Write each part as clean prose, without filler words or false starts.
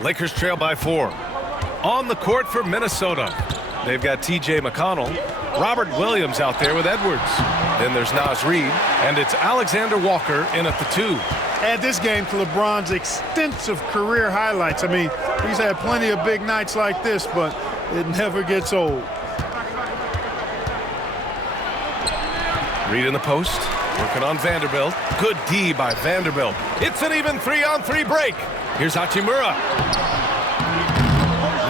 Lakers trail by 4. On the court for Minnesota, they've got T.J. McConnell, Robert Williams out there with Edwards. Then there's Naz Reid, and it's Alexander Walker in at the 2. Add this game to LeBron's extensive career highlights. I mean, he's had plenty of big nights like this, but it never gets old. Reid in the post, working on Vanderbilt. Good D by Vanderbilt. It's an even 3-on-3 break. Here's Hachimura.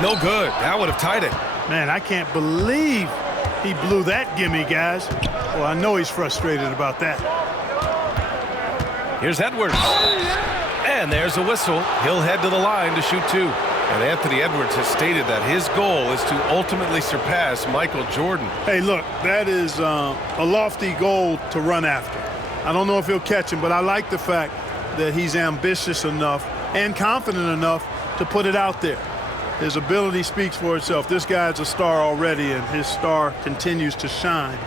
No good. That would have tied it. Man, I can't believe he blew that gimme, guys. Well, I know he's frustrated about that. Here's Edwards. And there's a whistle. He'll head to the line to shoot 2. And Anthony Edwards has stated that his goal is to ultimately surpass Michael Jordan. Hey, look, that is a lofty goal to run after. I don't know if he'll catch him, but I like the fact that he's ambitious enough and confident enough to put it out there. His ability speaks for itself. This guy's a star already, and his star continues to shine.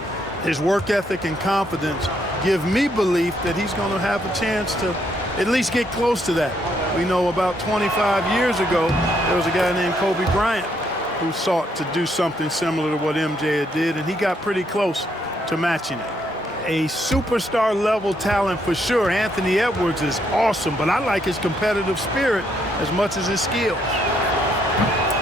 His work ethic and confidence give me belief that he's going to have a chance to at least get close to that. We know about 25 years ago, there was a guy named Kobe Bryant who sought to do something similar to what MJ did, and he got pretty close to matching it. A superstar level talent for sure. Anthony Edwards is awesome, but I like his competitive spirit as much as his skills.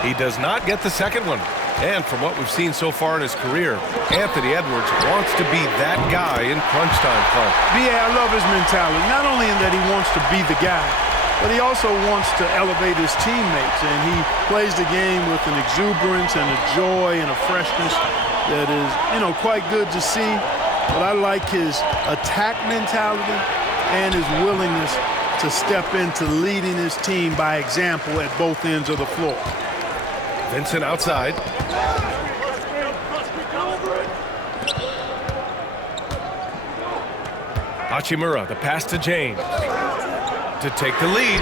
He does not get the second one. And from what we've seen so far in his career, Anthony Edwards wants to be that guy in crunch time, Clark. Yeah, I love his mentality. Not only in that he wants to be the guy, but he also wants to elevate his teammates. And he plays the game with an exuberance and a joy and a freshness that is, quite good to see. But I like his attack mentality and his willingness to step into leading his team by example at both ends of the floor. Vincent outside. Hachimura, the pass to James to take the lead.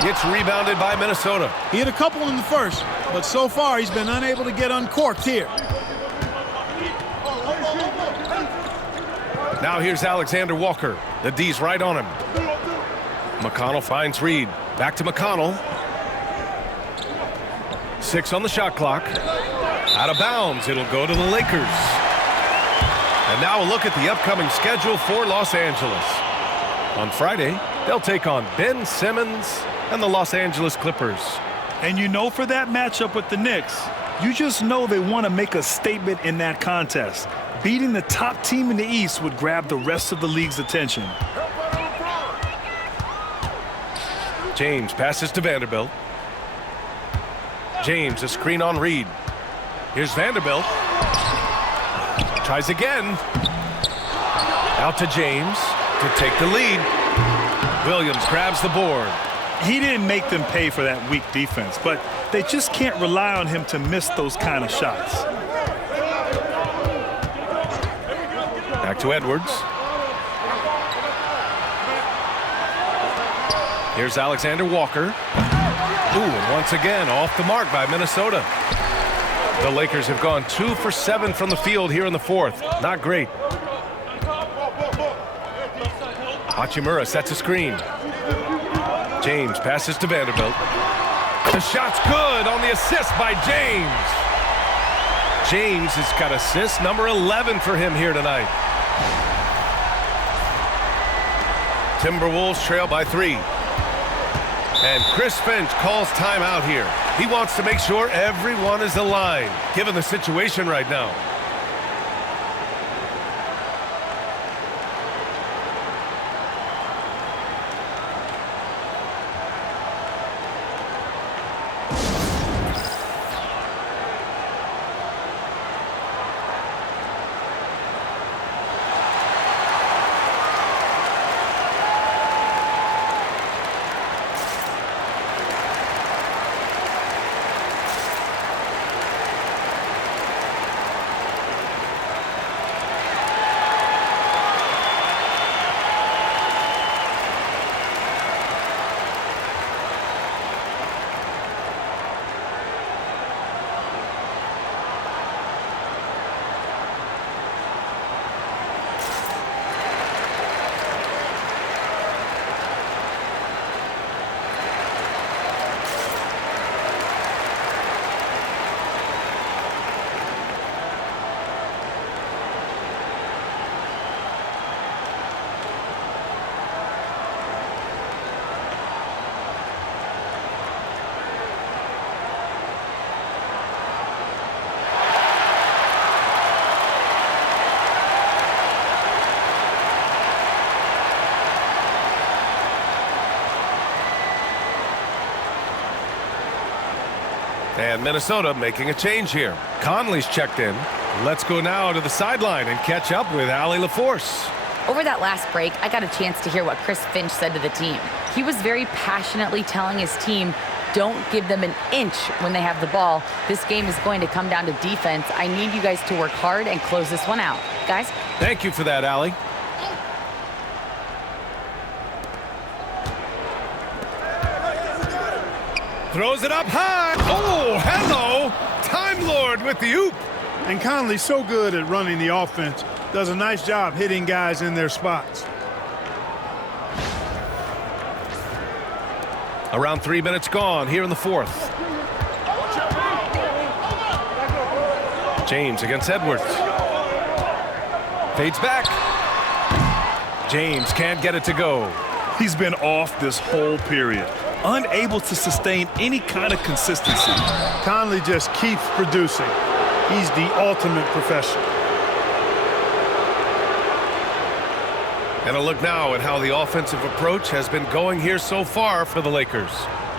It's rebounded by Minnesota. He hit a couple in the first, but so far he's been unable to get uncorked here. Now here's Alexander Walker. The D's right on him. McConnell finds Reid. Back to McConnell. 6 on the shot clock. Out of bounds. It'll go to the Lakers. And now a look at the upcoming schedule for Los Angeles. On Friday, they'll take on Ben Simmons and the Los Angeles Clippers. And for that matchup with the Knicks, you just know they want to make a statement in that contest. Beating the top team in the East would grab the rest of the league's attention. James passes to Vanderbilt. James, a screen on Reid. Here's Vanderbilt. Tries again. Out to James to take the lead. Williams grabs the board. He didn't make them pay for that weak defense, but they just can't rely on him to miss those kind of shots. Back to Edwards. Here's Alexander Walker. Ooh, and once again, off the mark by Minnesota. The Lakers have gone 2 for 7 from the field here in the fourth. Not great. Hachimura sets a screen. James passes to Vanderbilt. The shot's good on the assist by James. James has got assist number 11 for him here tonight. Timberwolves trail by 3. And Chris Finch calls timeout here. He wants to make sure everyone is aligned, given the situation right now. And Minnesota making a change here. Conley's checked in. Let's go now to the sideline and catch up with Allie LaForce. Over that last break, I got a chance to hear what Chris Finch said to the team. He was very passionately telling his team, don't give them an inch when they have the ball. This game is going to come down to defense. I need you guys to work hard and close this one out. Guys? Thank you for that, Allie. Throws it up high. Oh, hello. Time Lord with the oop. And Conley's so good at running the offense. Does a nice job hitting guys in their spots. Around 3 minutes gone here in the fourth. James against Edwards. Fades back. James can't get it to go. He's been off this whole period, unable to sustain any kind of consistency. Conley just keeps producing. He's the ultimate professional. And a look now at how the offensive approach has been going here so far for the Lakers.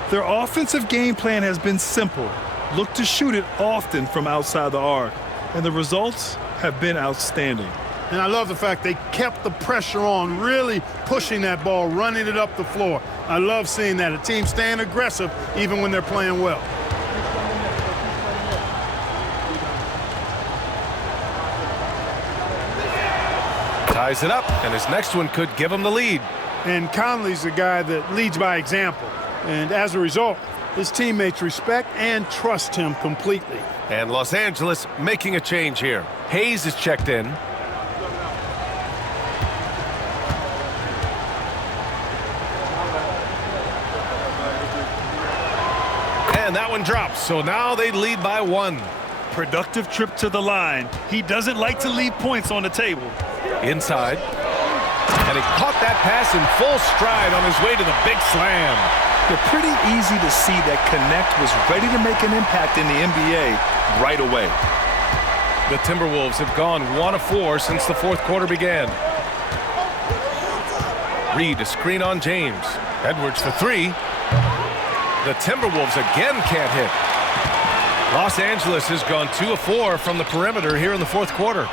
Their offensive game plan has been simple. Look to shoot it often from outside the arc. And the results have been outstanding. And I love the fact they kept the pressure on, really pushing that ball, running it up the floor. I love seeing that. A team staying aggressive even when they're playing well. Ties it up, and his next one could give him the lead. And Conley's a guy that leads by example. And as a result, his teammates respect and trust him completely. And Los Angeles making a change here. Hayes is checked in. And that one drops, so now they lead by 1. Productive trip to the line. He doesn't like to leave points on the table. Inside. And he caught that pass in full stride on his way to the big slam. It's pretty easy to see that Connect was ready to make an impact in the NBA right away. The Timberwolves have gone 1 of 4 since the fourth quarter began. Reed, a screen on James. Edwards for 3. The Timberwolves again can't hit. Los Angeles has gone 2 of 4 from the perimeter here in the fourth quarter.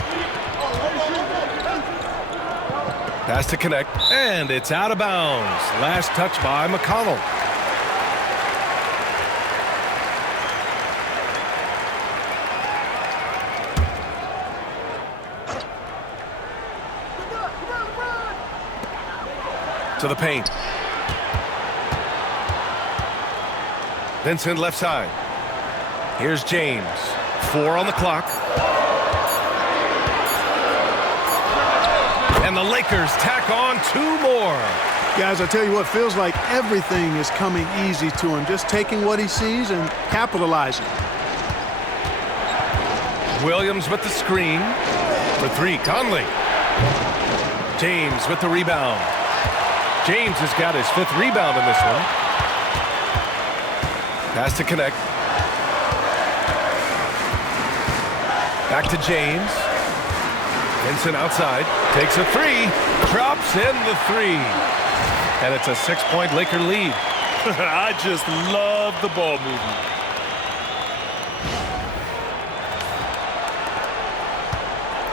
Pass to Connect, and it's out of bounds. Last touch by McConnell. To the paint. Vincent left side. Here's James. 4 on the clock. And the Lakers tack on 2 more. Guys, I tell you what, feels like everything is coming easy to him. Just taking what he sees and capitalizing. Williams with the screen. For 3, Conley. James with the rebound. James has got his 5th rebound in this one. Pass to Connect. Back to James. Vincent outside. Takes a 3. Drops in the 3. And it's a 6-point Laker lead. I just love the ball movement.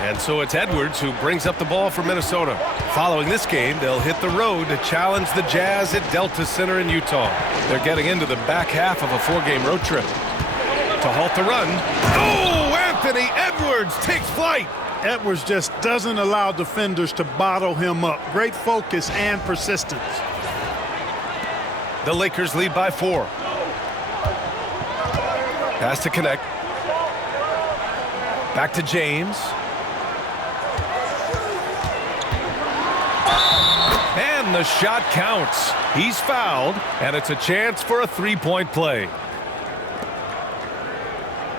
And so it's Edwards who brings up the ball for Minnesota. Following this game, they'll hit the road to challenge the Jazz at Delta Center in Utah. They're getting into the back half of a 4-game road trip. To halt the run. Oh, Anthony Edwards takes flight. Edwards just doesn't allow defenders to bottle him up. Great focus and persistence. The Lakers lead by 4. Pass to Connect. Back to James. And the shot counts. He's fouled, and it's a chance for a 3-point play.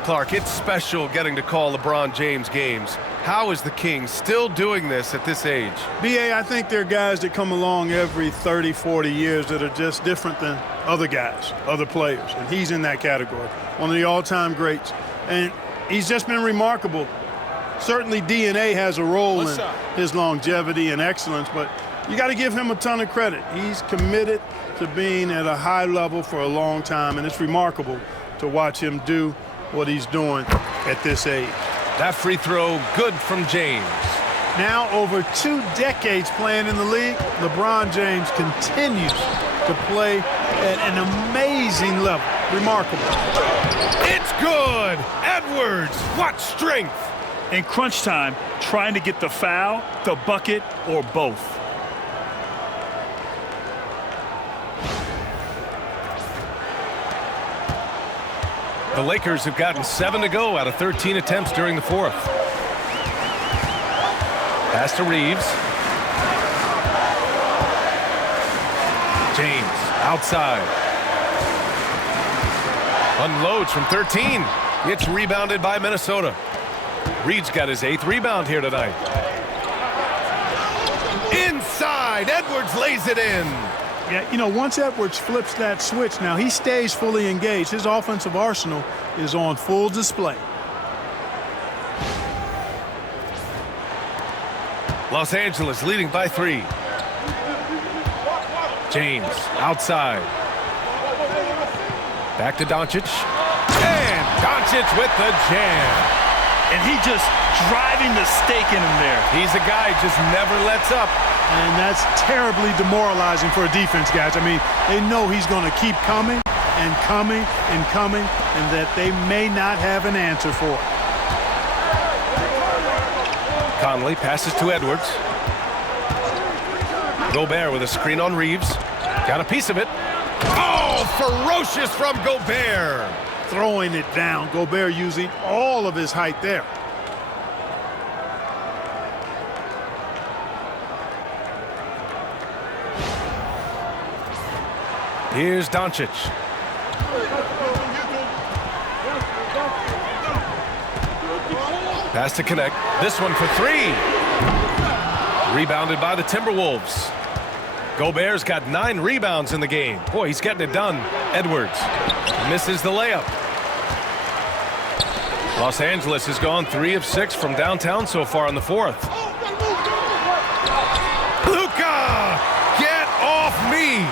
Clark, it's special getting to call LeBron James games. How is the King still doing this at this age? B.A., I think there are guys that come along every 30, 40 years that are just different than other guys, other players, and he's in that category. One of the all-time greats. And he's just been remarkable. Certainly DNA has a role in his longevity and excellence, but you got to give him a ton of credit. He's committed to being at a high level for a long time, and it's remarkable to to watch him do what he's doing at this age. That free throw good from James. Now over 2 decades playing in the league, LeBron James continues to play at an amazing level. Remarkable. It's good. Edwards, what strength. In crunch time, trying to get the foul, the bucket, or both. The Lakers have gotten 7 to go out of 13 attempts during the fourth. Pass to Reeves. James outside. Unloads from 13. It's rebounded by Minnesota. Reed's got his 8th rebound here tonight. Inside, Edwards lays it in. Yeah, you know, once Edwards flips that switch, now he stays fully engaged. His offensive arsenal is on full display. Los Angeles leading by 3. James outside. Back to Doncic. And Doncic with the jam. And he just driving the stake in him there. He's a guy who just never lets up. And that's terribly demoralizing for a defense, guys. I mean, they know he's going to keep coming and coming and coming, and that they may not have an answer for it. Conley passes to Edwards. Gobert with a screen on Reeves. Got a piece of it. Oh, ferocious from Gobert. Throwing it down. Gobert using all of his height there. Here's Doncic. Pass to connect. This one for 3. Rebounded by the Timberwolves. Gobert's got 9 rebounds in the game. Boy, he's getting it done. Edwards misses the layup. Los Angeles has gone 3 of 6 from downtown so far in the fourth. Luka, get off me.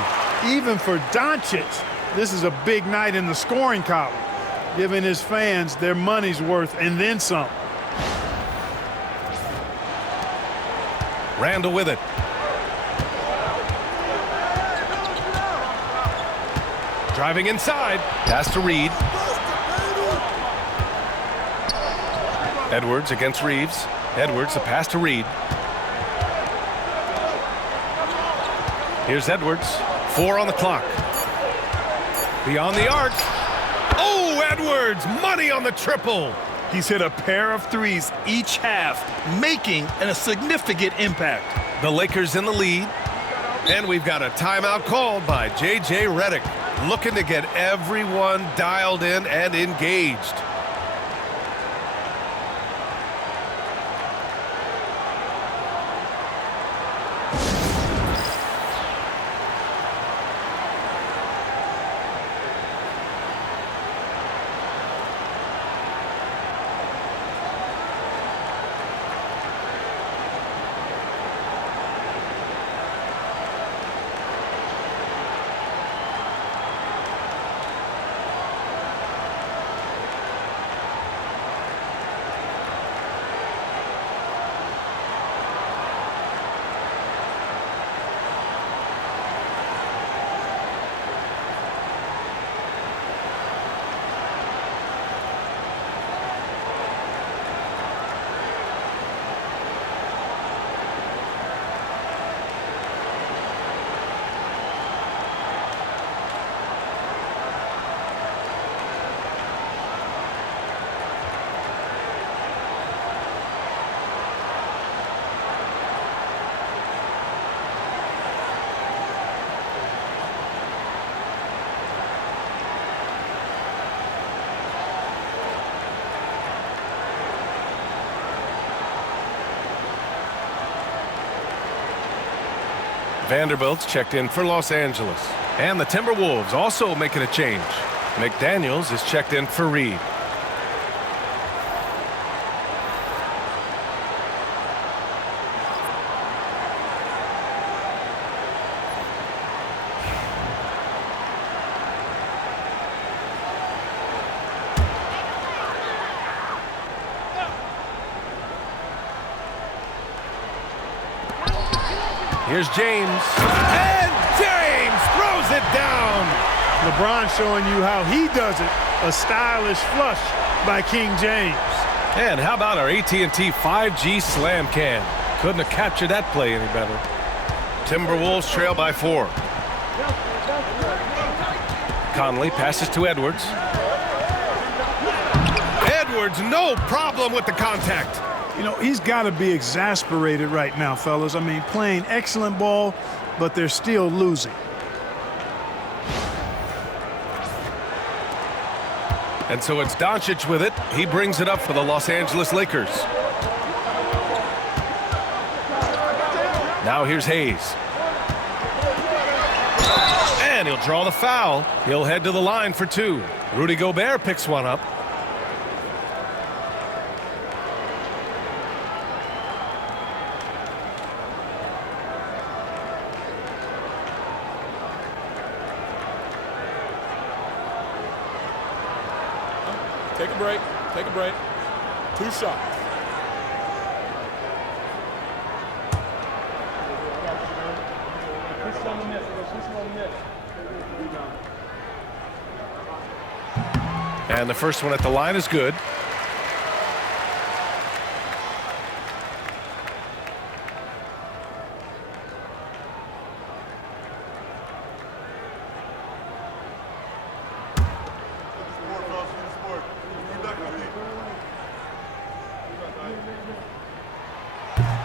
Even for Doncic, this is a big night in the scoring column, giving his fans their money's worth and then some. Randall with it. Driving inside. Pass to Reed. Edwards against Reeves. Edwards, the pass to Reed. Here's Edwards. 4 on the clock. Beyond the arc. Oh, Edwards, money on the triple. He's hit a pair of threes each half, making a significant impact. The Lakers in the lead. And we've got a timeout called by J.J. Redick, looking to get everyone dialed in and engaged. Vanderbilt's checked in for Los Angeles. And the Timberwolves also making a change. McDaniels is checked in for Reed. Here's James. And James throws it down. LeBron showing you how he does it. A stylish flush by King James. And how about our AT&T 5G slam can? Couldn't have captured that play any better. Timberwolves trail by 4. Conley passes to Edwards. Edwards, no problem with the contact. You know, he's got to be exasperated right now, fellas. I mean, playing excellent ball, but they're still losing. And so it's Doncic with it. He brings it up for the Los Angeles Lakers. Now here's Hayes. And he'll draw the foul. He'll head to the line for 2. Rudy Gobert picks one up. Take a break. Take a break. 2 shots. And the first one at the line is good.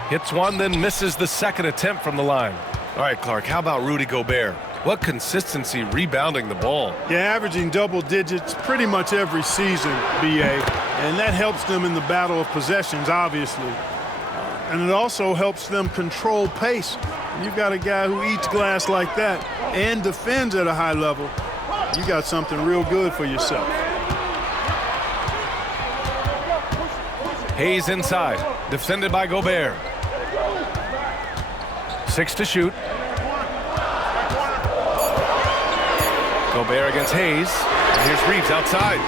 Hits one, then misses the second attempt from the line. All right, Clark, how about Rudy Gobert? What consistency rebounding the ball. Yeah, averaging double digits pretty much every season, BA. And that helps them in the battle of possessions, obviously. And it also helps them control pace. When you've got a guy who eats glass like that and defends at a high level, you got something real good for yourself. Hayes inside, defended by Gobert. 6 to shoot. Gobert against Hayes. And here's Reeves outside.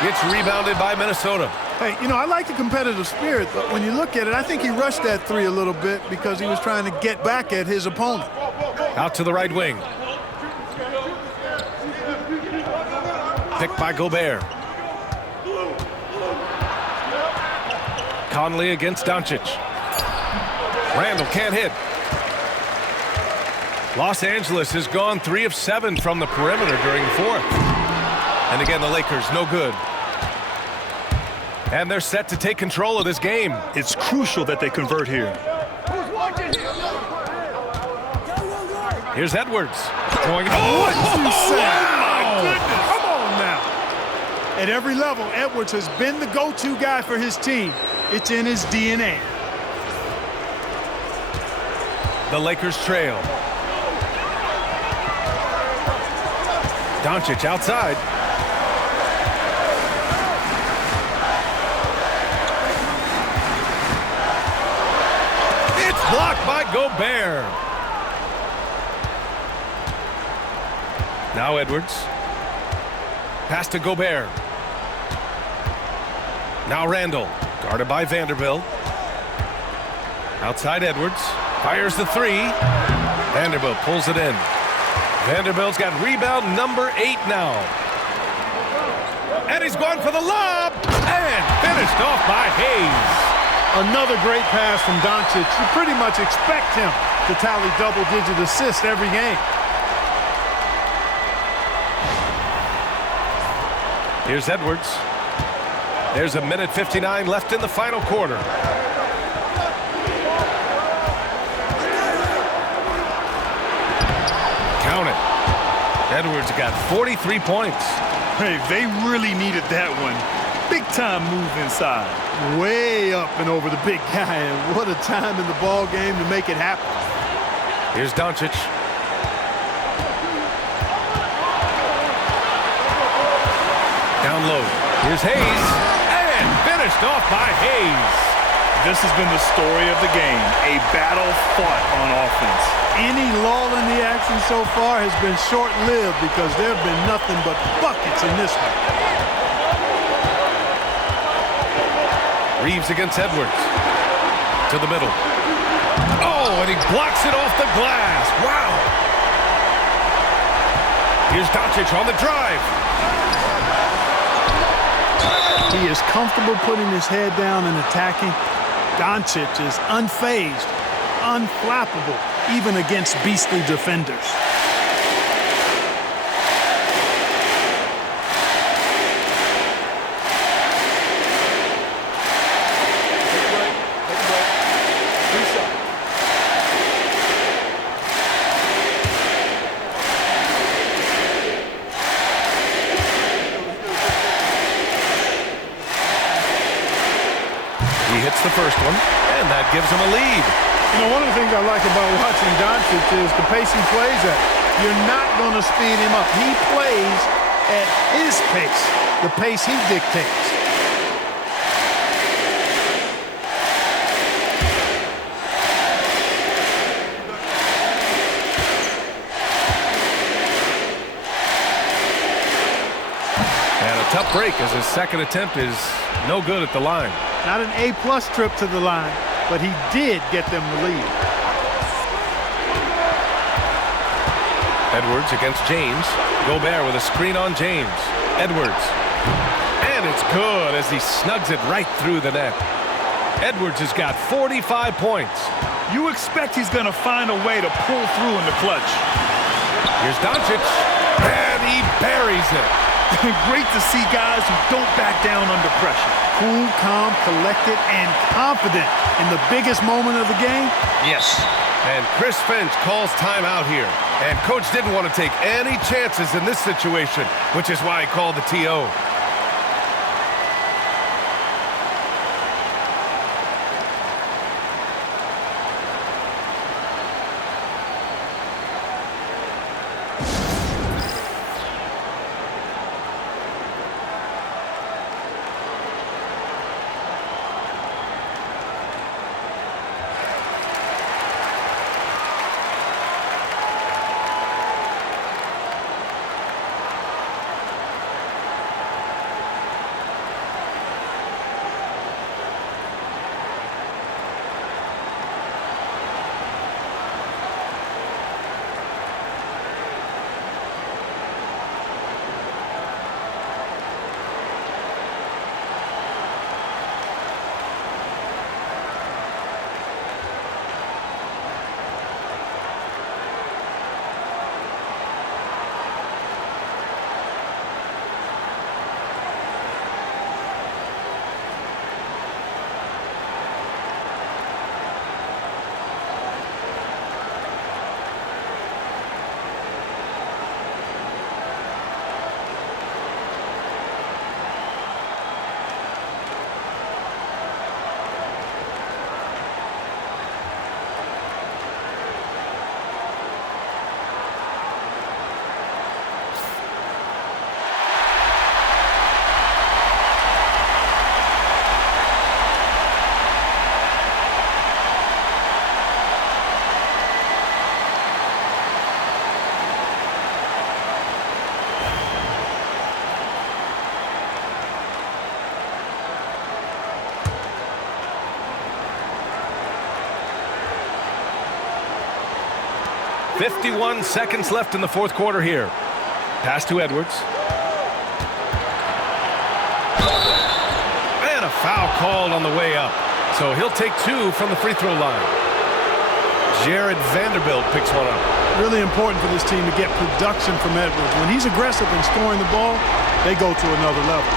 Gets rebounded by Minnesota. Hey, you know, I like the competitive spirit, but when you look at it, I think he rushed that 3 a little bit because he was trying to get back at his opponent. Out to the right wing. Picked by Gobert. Conley against Doncic. Randall can't hit. Los Angeles has gone 3 of 7 from the perimeter during the 4th. And again, the Lakers, no good. And they're set to take control of this game. It's crucial that they convert here. Here's Edwards. Going, What you say? my goodness. Come on now. At every level, Edwards has been the go-to guy for his team. It's in his DNA. The Lakers trail. Doncic outside. It's blocked by Gobert. Now Edwards. Pass to Gobert. Now Randall. Guarded by Vanderbilt. Outside Edwards. Fires the 3. Vanderbilt pulls it in. Vanderbilt's got rebound number 8 now. And he's going for the lob. And finished off by Hayes. Another great pass from Doncic. You pretty much expect him to tally double-digit assists every game. Here's Edwards. There's 1:59 left in the final quarter. Count it. Edwards got 43 points. Hey, they really needed that one. Big time move inside. Way up and over the big guy, and what a time in the ball game to make it happen. Here's Doncic. Down low. Here's Hayes. And finished off by Hayes. This has been the story of the game. A battle fought on offense. Any lull in the action so far has been short-lived because there have been nothing but buckets in this one. Reeves against Edwards. To the middle. Oh, Oh, and he blocks it off the glass. Wow. Here's Doncic on the drive. He is comfortable putting his head down and attacking. Doncic is unfazed, unflappable, even against beastly defenders. He hits the first one, and that gives him a lead. You know, one of the things I like about watching Doncic is the pace he plays at. You're not going to speed him up. He plays at his pace, the pace he dictates. And a tough break as his second attempt is no good at the line. Not an A-plus trip to the line, but he did get them the lead. Edwards against James. Gobert with a screen on James. Edwards. And it's good as he snugs it right through the net. Edwards has got 45 points. You expect he's going to find a way to pull through in the clutch. Here's Doncic. And he buries it. Great to see guys who don't back down under pressure. Cool, calm, collected, and confident in the biggest moment of the game. Yes. And Chris Finch calls timeout here. And coach didn't want to take any chances in this situation, which is why he called the TO. .51 seconds left in the fourth quarter here. Pass to Edwards. And a foul called on the way up. So he'll take two from the free throw line. Jared Vanderbilt picks one up. Really important for this team to get production from Edwards. When he's aggressive in scoring the ball, they go to another level.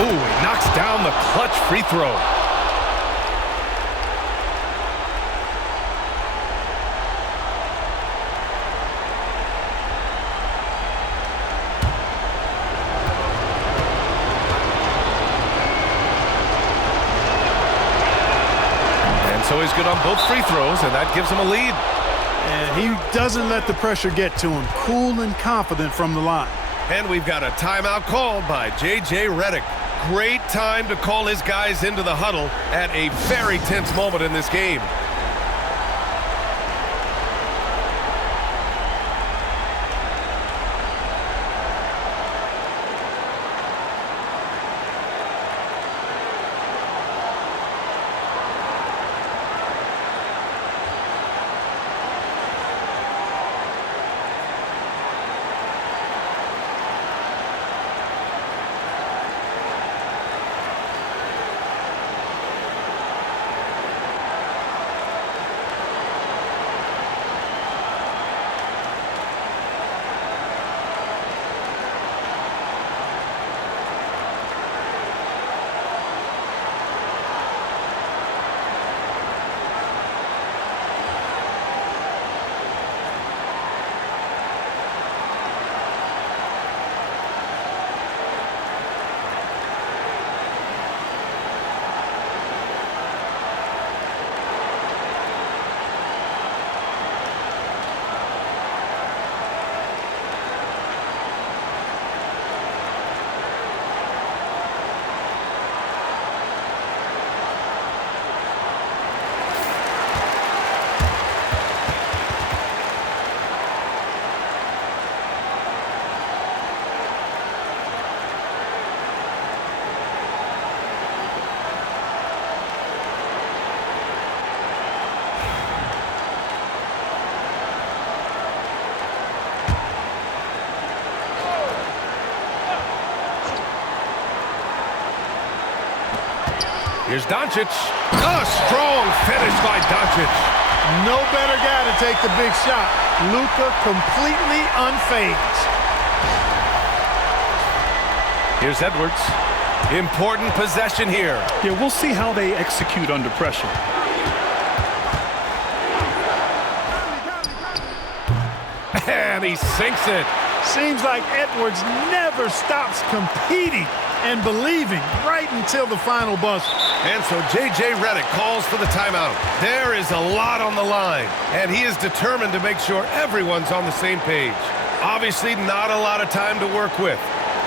Ooh, he knocks down the clutch free throw. And so he's good on both free throws, and that gives him a lead. And he doesn't let the pressure get to him. Cool and confident from the line. And we've got a timeout called by J.J. Redick. Great time to call his guys into the huddle at a very tense moment in this game. And he doesn't let the pressure get to him. Cool and confident from the line. And we've got a timeout called by J.J. Redick. Great time to call his guys into the huddle at a very tense moment in this game. Here's Doncic. A strong finish by Doncic. No better guy to take the big shot. Luka completely unfazed. Here's Edwards. Important possession here. Yeah, we'll see how they execute under pressure. And he sinks it. Seems like Edwards never stops competing and believing right until the final buzzer. And so J.J. Redick calls for the timeout. There is a lot on the line, and he is determined to make sure everyone's on the same page. Obviously, not a lot of time to work with.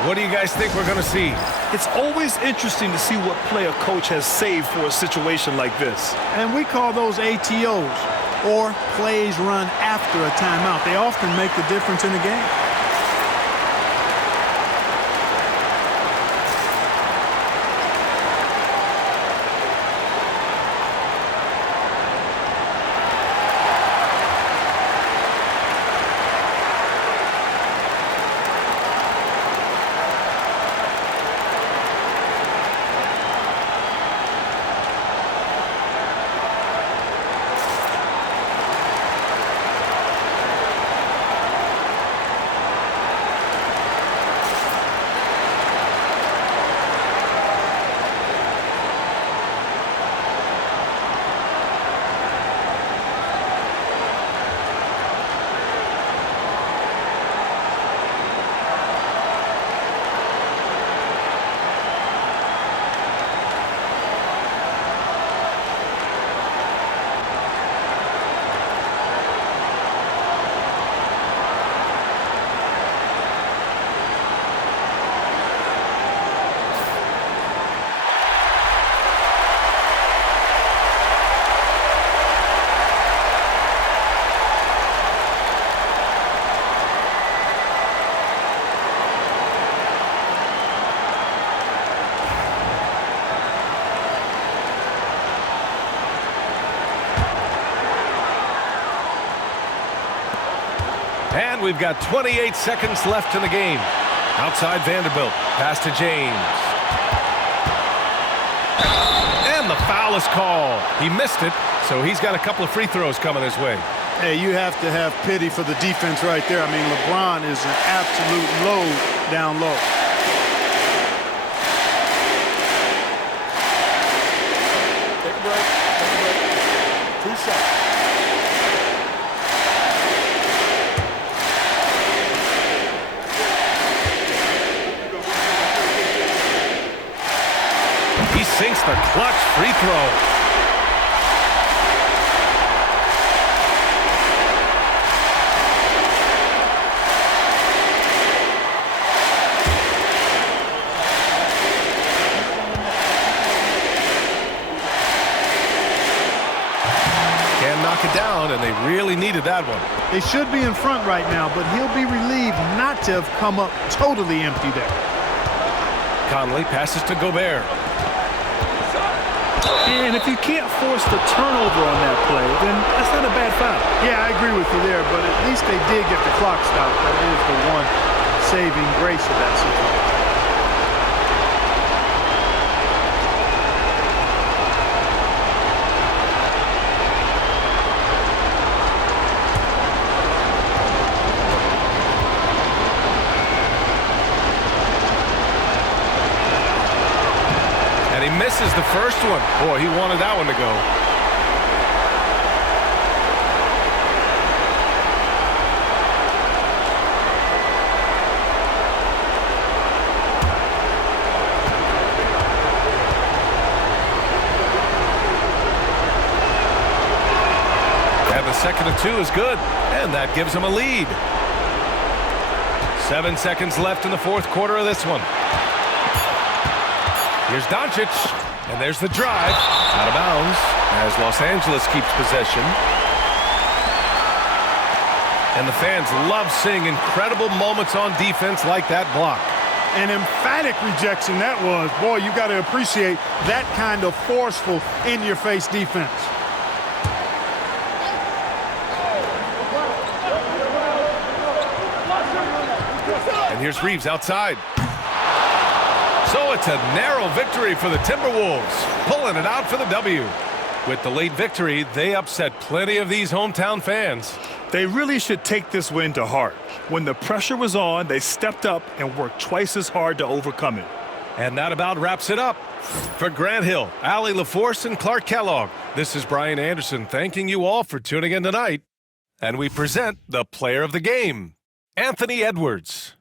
What do you guys think we're going to see? It's always interesting to see what play a coach has saved for a situation like this. And we call those ATOs, or plays run after a timeout. They often make the difference in the game. And we've got 28 seconds left in the game. Outside Vanderbilt. Pass to James. And the foul is called. He missed it, so he's got a couple of free throws coming his way. Hey, you have to have pity for the defense right there. I mean, LeBron is an absolute load down low. Take a break. Take a break. 2 shots. He sinks the clutch free throw. Can't knock it down, and they really needed that one. They should be in front right now, but he'll be relieved not to have come up totally empty there. Conley passes to Gobert. And if you can't force the turnover on that play, then that's not a bad foul. Yeah, I agree with you there, but at least they did get the clock stopped. That is the one saving grace of that situation. And he misses the first one. Boy, he wanted that one to go. And the second of two is good. And that gives him a lead. 7 seconds left in the fourth quarter of this one. Here's Doncic, and there's the drive. Out of bounds as Los Angeles keeps possession. And the fans love seeing incredible moments on defense like that block. An emphatic rejection that was. Boy, you got to appreciate that kind of forceful, in-your-face defense. And here's Reeves outside. So it's a narrow victory for the Timberwolves, pulling it out for the W. With the late victory, they upset plenty of these hometown fans. They really should take this win to heart. When the pressure was on, they stepped up and worked twice as hard to overcome it. And that about wraps it up. For Grant Hill, Allie LaForce, and Clark Kellogg, this is Brian Anderson thanking you all for tuning in tonight. And we present the player of the game, Anthony Edwards.